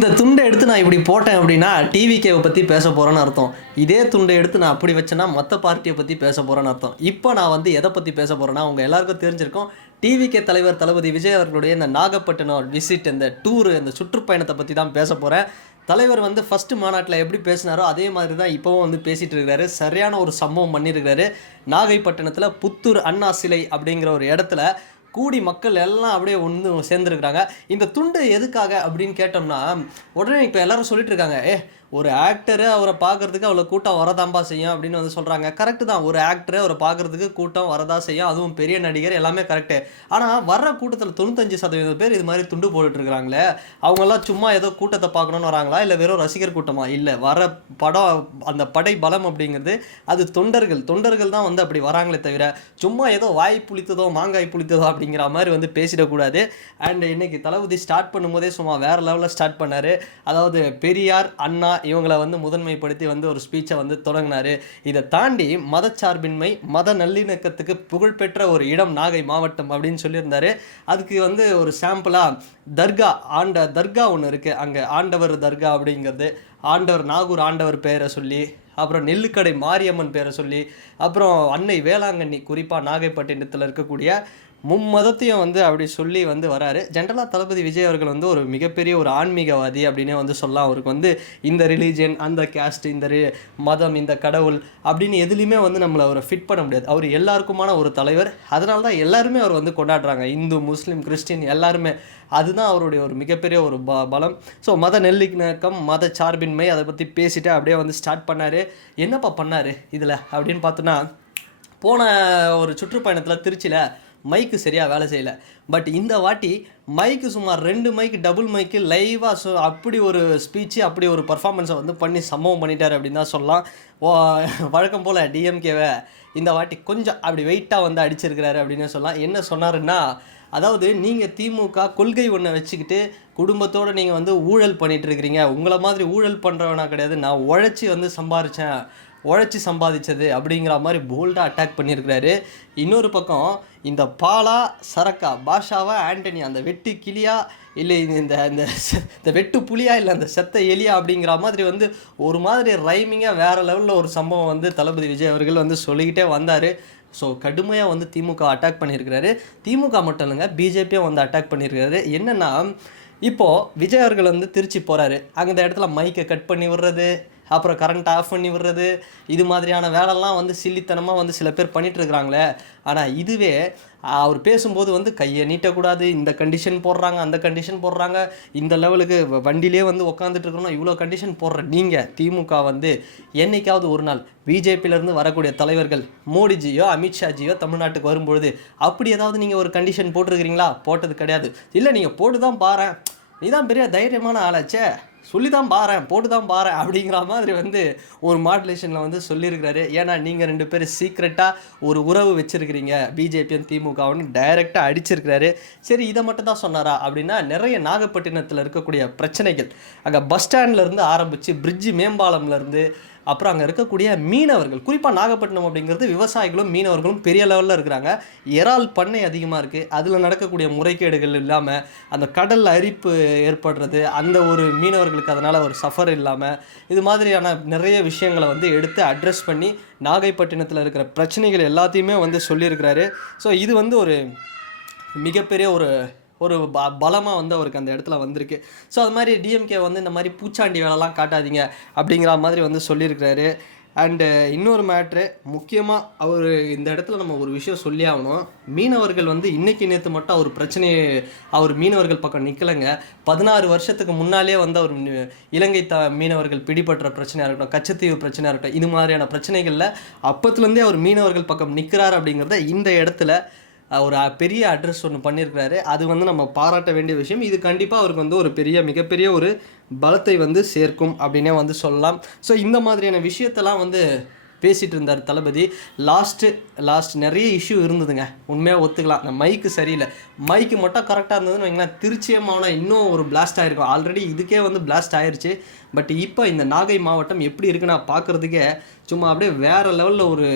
இந்த துண்டை எடுத்து நான் இப்படி போட்டேன் அப்படின்னா டிவிகேவை பற்றி பேச போகிறேன்னு அர்த்தம். இதே துண்டை எடுத்து நான் அப்படி வச்சேன்னா மற்ற பார்ட்டியை பற்றி பேச போகிறேன்னு அர்த்தம். இப்போ நான் வந்து எதை பற்றி பேச போகிறேன்னா, உங்கள் எல்லாருக்கும் தெரிஞ்சிருக்கும், டிவிகே தலைவர் தளபதி விஜய் அவர்களுடைய இந்த நாகப்பட்டினம் விசிட், இந்த டூரு, இந்த சுற்றுப்பயணத்தை பற்றி தான் பேச போகிறேன். தலைவர் வந்து ஃபஸ்ட்டு மாநாட்டில் எப்படி பேசினாரோ அதே மாதிரி தான் இப்போவும் வந்து பேசிகிட்டு இருக்கிறாரு. சரியான ஒரு சம்பவம் பண்ணியிருக்கிறாரு. நாகைப்பட்டினத்தில் புத்தூர் அண்ணா சிலை அப்படிங்கிற ஒரு இடத்துல கூடி மக்கள் எல்லாம் அப்படியே ஒன்று சேர்ந்துருக்குறாங்க. இந்த துண்டு எதுக்காக அப்படின்னு கேட்டோம்னா, உடனே இப்போ எல்லாரும் சொல்லிட்டு இருக்காங்க, ஒரு ஆக்டரு அவரை பார்க்குறதுக்கு அவ்வளோ கூட்டம் வரதாம்பா செய்யும் அப்படின்னு வந்து சொல்கிறாங்க. கரெக்டு தான், ஒரு ஆக்டரு அவரை பார்க்குறதுக்கு கூட்டம் வரதா செய்யும், அதுவும் பெரிய நடிகர், எல்லாமே கரெக்டு. ஆனால் வர்ற கூட்டத்தில் 95% பேர் இது மாதிரி துண்டு போட்டுட்ருக்குறாங்களே, அவங்கெல்லாம் சும்மா ஏதோ கூட்டத்தை பார்க்கணுன்னு வராங்களா, இல்லை வெறும் ரசிகர் கூட்டமா? இல்லை, வர படம், அந்த படை பலம் அப்படிங்கிறது அது தொண்டர்கள் தான் வந்து அப்படி வராங்களே தவிர சும்மா ஏதோ வாய் புளித்ததோ மாங்காய் புளித்ததோ அப்படிங்கிற மாதிரி வந்து பேசிடக்கூடாது. அண்ட் இன்னைக்கு தளபதி ஸ்டார்ட் பண்ணும்போதே சும்மா வேறு லெவலில் ஸ்டார்ட் பண்ணார். அதாவது பெரியார், அண்ணா இவங்களை வந்து முதன்மைப்படுத்தி வந்து ஒரு ஸ்பீச்சை வந்து தொடங்கினார். இதை தாண்டி மதச்சார்பின்மை, மத நல்லிணக்கத்துக்கு புகழ்பெற்ற ஒரு இடம் நாகை மாவட்டம் அப்படின்னு சொல்லியிருந்தார். அதுக்கு வந்து ஒரு சாம்பிளாக தர்கா ஒன்று இருக்குது. அங்கே ஆண்டவர் தர்கா அப்படிங்கிறது, ஆண்டவர் நாகூர் ஆண்டவர் பேரை சொல்லி, அப்புறம் நெல்லுக்கடை மாரியம்மன் பேரை சொல்லி, அப்புறம் அன்னை வேளாங்கண்ணி, குறிப்பாக நாகைப்பட்டினத்தில் இருக்கக்கூடிய மும்மதத்தையும் வந்து அப்படி சொல்லி வந்து வராரு. ஜென்ரலாக தளபதி விஜய் அவர்கள் வந்து ஒரு மிகப்பெரிய ஒரு ஆன்மீகவாதி அப்படின்னே வந்து சொல்லலாம். அவருக்கு வந்து இந்த ரிலீஜன், அந்த கேஸ்ட், இந்த மதம், இந்த கடவுள் அப்படின்னு எதுலேயுமே வந்து நம்மளை அவரை ஃபிட் பண்ண முடியாது. அவர் எல்லாருக்குமான ஒரு தலைவர். அதனால தான் எல்லாருமே அவர் வந்து கொண்டாடுறாங்க. இந்து, முஸ்லீம், கிறிஸ்டின் எல்லாருமே. அதுதான் அவருடைய ஒரு மிகப்பெரிய ஒரு பலம். ஸோ மத நல்லிணக்கம், மத சார்பின்மை, அதை பற்றி பேசிட்டு அப்படியே வந்து ஸ்டார்ட் பண்ணார். என்னப்பா பண்ணார் இதில் அப்படின்னு பார்த்தோன்னா, போன ஒரு சுற்றுப்பயணத்தில் திருச்சியில் மைக்கு சரியாக வேலை செய்யலை. பட் இந்த வாட்டி மைக்கு சுமார் 2 மைக்கு, டபுள் மைக்கு லைவாக அப்படி ஒரு ஸ்பீச்சு, அப்படி ஒரு பர்ஃபார்மன்ஸை வந்து பண்ணி சம்பவம் பண்ணிட்டார் அப்படின்னு தான் சொல்லலாம். வழக்கம் போல் டிஎம்கேவை இந்த வாட்டி கொஞ்சம் அப்படி வெயிட்டாக வந்து அடிச்சிருக்கிறாரு அப்படின்னு சொல்லலாம். என்ன சொன்னாருன்னா, அதாவது நீங்கள் திமுக கொள்கை ஒன்றை வச்சுக்கிட்டு குடும்பத்தோடு நீங்கள் வந்து ஊழல் பண்ணிகிட்ருக்கிறீங்க. உங்களை மாதிரி ஊழல் பண்ணுறவனா கிடையாது, நான் உழைச்சி சம்பாதிச்சது அப்படிங்கிற மாதிரி போல்டாக அட்டாக் பண்ணியிருக்கிறாரு. இன்னொரு பக்கம் இந்த பாலா, சரக்கா, பாஷாவா, ஆண்டனி, அந்த வெட்டு கிளியா, இல்லை இந்த வெட்டு புலியா, இல்லை அந்த செத்த எலியா அப்படிங்கிற மாதிரி வந்து ஒரு மாதிரி ரைமிங்காக வேறு லெவலில் ஒரு சம்பவம் வந்து தளபதி விஜய் அவர்கள் வந்து சொல்லிக்கிட்டே வந்தார். ஸோ கடுமையாக வந்து திமுக அட்டாக் பண்ணியிருக்கிறாரு. திமுக மட்டும் இல்லைங்க, பிஜேபியும் வந்து அட்டாக் பண்ணியிருக்கிறாரு. என்னென்னா, இப்போது விஜய் அவர்கள் வந்து திருச்சி போகிறாரு. அங்கே இந்த இடத்துல மைக்கை கட் பண்ணி விடுறது, அப்புறம் கரண்ட் ஆஃப் பண்ணி விடுறது, இது மாதிரியான வேலைலாம் வந்து சில்லித்தனமாக வந்து சில பேர் பண்ணிகிட்ருக்குறாங்களே. ஆனால் இதுவே அவர் பேசும்போது வந்து கையை நீட்டக்கூடாது, இந்த கண்டிஷன் போடுறாங்க, அந்த கண்டிஷன் போடுறாங்க, இந்த லெவலுக்கு வண்டியிலே வந்து உட்காந்துட்டு இருக்கணும், இவ்வளோ கண்டிஷன் போடுற நீங்கள் திமுக வந்து என்னைக்காவது ஒரு நாள் பிஜேபியிலேருந்து வரக்கூடிய தலைவர்கள் மோடிஜியோ அமித்ஷாஜியோ தமிழ்நாட்டுக்கு வரும்பொழுது அப்படி ஏதாவது நீங்கள் ஒரு கண்டிஷன் போட்டிருக்கிறீங்களா? போட்டது கிடையாது. இல்லை, நீங்கள் போட்டு தான் பாரேன், நீ தான் பெரிய தைரியமான ஆளாச்சே, சொல்லி தான் பாரேன், போட்டு தான் பாரேன் அப்படிங்கிற மாதிரி வந்து ஒரு மாடுலேஷனில் வந்து சொல்லியிருக்கிறாரு. ஏன்னா நீங்கள் 2 பேர் சீக்ரெட்டாக ஒரு உறவு வச்சுருக்கிறீங்க, பிஜேபியும் திமுகவுன்னு டைரெக்டாக அடிச்சிருக்கிறாரு. சரி, இதை மட்டும் தான் சொன்னாரா அப்படின்னா, நிறைய நாகப்பட்டினத்தில் இருக்கக்கூடிய பிரச்சனைகள், அங்கே பஸ் ஸ்டாண்ட்லேருந்து ஆரம்பித்து பிரிட்ஜு மேம்பாலம்லேருந்து, அப்புறம் அங்கே இருக்கக்கூடிய மீனவர்கள், குறிப்பாக நாகப்பட்டினம் அப்படிங்கிறது விவசாயிகளும் மீனவர்களும் பெரிய லெவலில் இருக்கிறாங்க. இறால் பண்ணை அதிகமாக இருக்குது. அதில் நடக்கக்கூடிய முறைகேடுகள் இல்லாமல், அந்த கடல் அரிப்பு ஏற்படுறது, அந்த ஒரு மீனவர்களுக்கு அதனால் ஒரு சஃபர் இல்லாமல், இது மாதிரியான நிறைய விஷயங்களை வந்து எடுத்து அட்ரஸ் பண்ணி நாகைப்பட்டினத்தில் இருக்கிற பிரச்சனைகள் எல்லாத்தையுமே வந்து சொல்லியிருக்கிறாரு. ஸோ இது வந்து ஒரு மிகப்பெரிய ஒரு பலமாக வந்து அவருக்கு அந்த இடத்துல வந்திருக்கு. ஸோ அது மாதிரி டிஎம்கே வந்து இந்த மாதிரி பூச்சாண்டி வேலைலாம் காட்டாதீங்க அப்படிங்கிற மாதிரி வந்து சொல்லியிருக்கிறாரு. அண்டு இன்னொரு மேட்ரு, முக்கியமாக அவர் இந்த இடத்துல நம்ம ஒரு விஷயம் சொல்லி ஆகணும். மீனவர்கள் வந்து இன்றைக்கி நேற்று மட்டும் அவர் மீனவர்கள் பக்கம் நிற்கலைங்க. 16 வருஷத்துக்கு முன்னாலே வந்து அவர் இலங்கை மீனவர்கள் பிடிபற்ற பிரச்சனையாக இருக்கட்டும், கச்சத்தீவு பிரச்சனையாக இருக்கட்டும், இது மாதிரியான பிரச்சனைகளில் அப்பத்துலேருந்தே அவர் மீனவர்கள் பக்கம் நிற்கிறார் அப்படிங்கிறத இந்த இடத்துல ஒரு பெரிய அட்ரஸ் ஒன்று பண்ணியிருக்கிறாரு. அது வந்து நம்ம பாராட்ட வேண்டிய விஷயம். இது கண்டிப்பாக அவருக்கு வந்து ஒரு மிகப்பெரிய ஒரு பலத்தை வந்து சேர்க்கும் அப்படின்னே வந்து சொல்லலாம். ஸோ இந்த மாதிரியான விஷயத்தெல்லாம் வந்து பேசிகிட்டு இருந்தார் தளபதி. லாஸ்ட் நிறைய இஷ்யூ இருந்ததுங்க, உண்மையாக ஒத்துக்கலாம். அந்த மைக்கு சரியில்லை, மைக்கு மட்டும் கரெக்டாக இருந்ததுன்னு வைங்களேன், திருச்சியே மாவட்டம் இன்னும் ஒரு பிளாஸ்ட் ஆகிருக்கும். ஆல்ரெடி இதுக்கே வந்து பிளாஸ்ட் ஆயிடுச்சு. பட் இப்போ இந்த நாகை மாவட்டம் எப்படி இருக்குன்னா பார்க்குறதுக்கே சும்மா அப்படியே வேறு லெவலில் ஒரு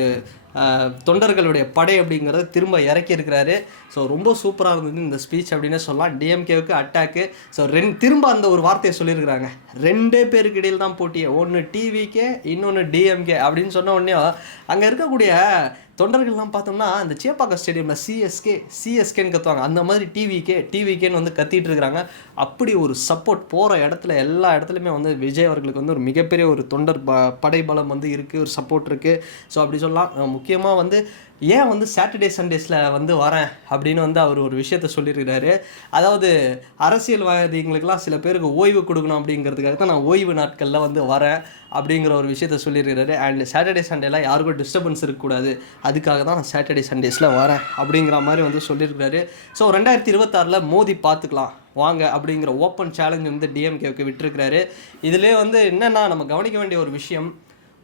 தொண்டர்களுடைய படை அப்படிங்கிறத திரும்ப இறக்கியிருக்கிறாரு. ஸோ ரொம்ப சூப்பராக இருந்தது இந்த ஸ்பீச் அப்படின்னு சொல்லலாம். டிஎம்கேவுக்கு அட்டாக்கு. ஸோ திரும்ப அந்த ஒரு வார்த்தையை சொல்லியிருக்கிறாங்க, 2 பேருக்கு இடையில் தான் போட்டியே, ஒன்று டிவிகே இன்னொன்று டிஎம்கே அப்படின்னு சொன்ன உடனே அங்கே இருக்கக்கூடிய தொண்டர்கள்லாம் பார்த்தோம்னா இந்த சேப்பாக்கம் ஸ்டேடியமில் சிஎஸ்கேன்னு கத்துவாங்க, அந்த மாதிரி டிவிகேன்னு வந்து கத்திட்டு இருக்கிறாங்க. அப்படி ஒரு சப்போர்ட் போகிற இடத்துல எல்லா இடத்துலையுமே வந்து விஜய் அவர்களுக்கு வந்து ஒரு மிகப்பெரிய ஒரு தொண்டர் படைபலம் வந்து இருக்குது, ஒரு சப்போர்ட் இருக்குது. ஸோ அப்படி சொல்லலாம். முக்கியமாக வந்து ஏன் வந்து சாட்டர்டே சண்டேஸில் வந்து வரேன் அப்படின்னு வந்து அவர் ஒரு விஷயத்த சொல்லியிருக்கிறாரு. அதாவது அரசியல்வாதிகளுக்கெல்லாம் சில பேருக்கு ஓய்வு கொடுக்கணும் அப்படிங்கிறதுக்காக தான் நான் ஓய்வு நாட்களில் வந்து வரேன் அப்படிங்கிற ஒரு விஷயத்த சொல்லியிருக்கிறாரு. அண்ட் சாட்டர்டே சண்டேலாம் யாருக்கும் டிஸ்டர்பன்ஸ் இருக்கக்கூடாது, அதுக்காக தான் நான் சாட்டர்டே சண்டேஸில் வரேன் அப்படிங்கிற மாதிரி வந்து சொல்லியிருக்கிறாரு. ஸோ 2026 மோதி பார்த்துக்கலாம் வாங்க அப்படிங்கிற ஓப்பன் சேலஞ்ச் வந்து டிஎம்கேவுக்கு விட்டுருக்கிறாரு. இதிலே வந்து என்னென்னா நம்ம கவனிக்க வேண்டிய ஒரு விஷயம்,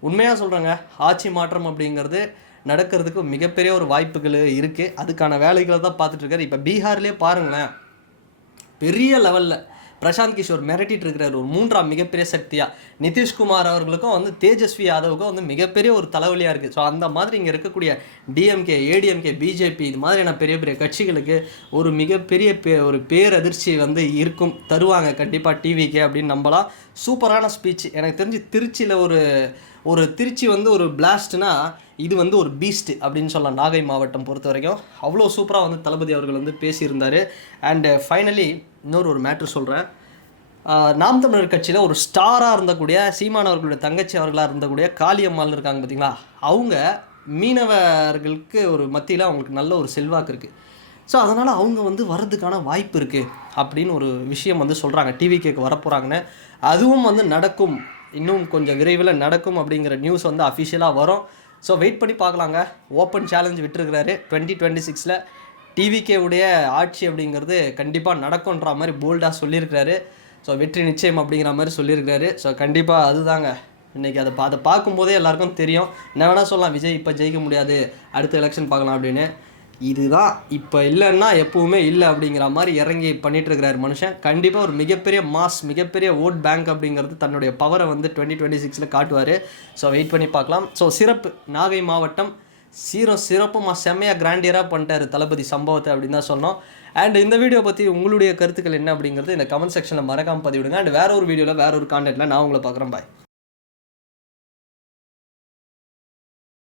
உண்மையாக சொல்கிறேங்க, ஆட்சி மாற்றம் அப்படிங்கிறது நடக்கிறதுக்கு மிகப்பெரிய ஒரு வாய்ப்புகள் இருக்குது. அதுக்கான வேலைகளை தான் பார்த்துட்ருக்காரு. இப்போ பீகார்லேயே பாருங்களேன், பெரிய லெவலில் பிரசாந்த் கிஷோர் மிரட்டிட்டு இருக்கிறார் ஒரு 3ஆம் மிகப்பெரிய சக்தியாக. நிதிஷ்குமார் அவர்களுக்கும் வந்து தேஜஸ்வி யாதவுக்கும் வந்து மிகப்பெரிய ஒரு தலைவலியாக இருக்குது. ஸோ அந்த மாதிரி இங்கே இருக்கக்கூடிய டிஎம்கே, ஏடிஎம்கே, பிஜேபி இது மாதிரியான பெரிய பெரிய கட்சிகளுக்கு ஒரு மிகப்பெரிய ஒரு பேரதிர்ச்சி வந்து இருக்கும், தருவாங்க கண்டிப்பாக டிவிகே அப்படின்னு நம்பலாம். சூப்பரான ஸ்பீச். எனக்கு தெரிஞ்சு திருச்சியில் திருச்சி வந்து ஒரு பிளாஸ்ட்னா இது வந்து ஒரு பீஸ்ட் அப்படின்னு சொல்லலாம். நாகை மாவட்டம் பொறுத்த வரைக்கும் அவ்வளோ சூப்பராக வந்து தளபதி அவர்கள் வந்து பேசியிருந்தார். அண்டு ஃபைனலி இன்னொரு மேட்ரு சொல்கிறேன். நாம் தமிழர் கட்சியில் ஒரு ஸ்டாராக இருந்தக்கூடிய சீமானவர்களுடைய தங்கச்சி அவர்களாக இருந்தக்கூடிய காளியம்மாள் இருக்காங்க பார்த்தீங்களா, அவங்க மீனவர்களுக்கு ஒரு மத்தியில் அவங்களுக்கு நல்ல ஒரு செல்வாக்கு இருக்குது. ஸோ அதனால் அவங்க வந்து வர்றதுக்கான வாய்ப்பு இருக்குது அப்படின்னு ஒரு விஷயம் வந்து சொல்கிறாங்க. டிவிகேக்கு வரப்போகிறாங்கன்னு. அதுவும் வந்து நடக்கும், இன்னும் கொஞ்சம் விரைவில் நடக்கும் அப்படிங்கிற நியூஸ் வந்து அஃபிஷியலாக வரும். ஸோ வெயிட் பண்ணி பார்க்கலாங்க. Open challenge விட்டுருக்கிறாரு. 2026 டிவிகேவுடைய ஆட்சி அப்படிங்கிறது கண்டிப்பாக நடக்கும்ன்ற மாதிரி போல்டாக சொல்லியிருக்கிறாரு. ஸோ வெற்றி நிச்சயம் அப்படிங்கிற மாதிரி சொல்லியிருக்கிறாரு. ஸோ கண்டிப்பாக அதுதாங்க இன்றைக்கி அதை பார்க்கும்போதே எல்லாருக்கும் தெரியும். என்ன வேணால் சொல்லலாம், விஜய் இப்போ ஜெயிக்க முடியாது, அடுத்த எலெக்ஷன் பார்க்கலாம் அப்படின்னு. இதுதான் இப்போ இல்லைன்னா எப்பவுமே இல்லை அப்படிங்கிற மாதிரி இறங்கி பண்ணிகிட்ருக்கிறார் மனுஷன். கண்டிப்பாக ஒரு மிகப்பெரிய மிகப்பெரிய ஓட் பேங்க் அப்படிங்கிறது தன்னுடைய பவரை வந்து 2026 காட்டுவார். ஸோ வெயிட் பண்ணி பார்க்கலாம். ஸோ சிறப்பு நாகை மாவட்டம் சிறப்புமா செம்மையாக கிராண்டியராக பண்ணிட்டார் தளபதி சம்பவத்தை அப்படின்னு தான் சொன்னோம். அண்ட் இந்த வீடியோ பற்றி உங்களுடைய கருத்துக்கள் என்ன அப்படிங்கிறது இந்த கமெண்ட் செக்ஷனில் மறக்காமல் பதிவிடுங்க. அண்ட் வேற ஒரு வீடியோவில் வேற ஒரு கான்டென்ட்டில் நான் உங்களை பார்க்குறேன். பாய்.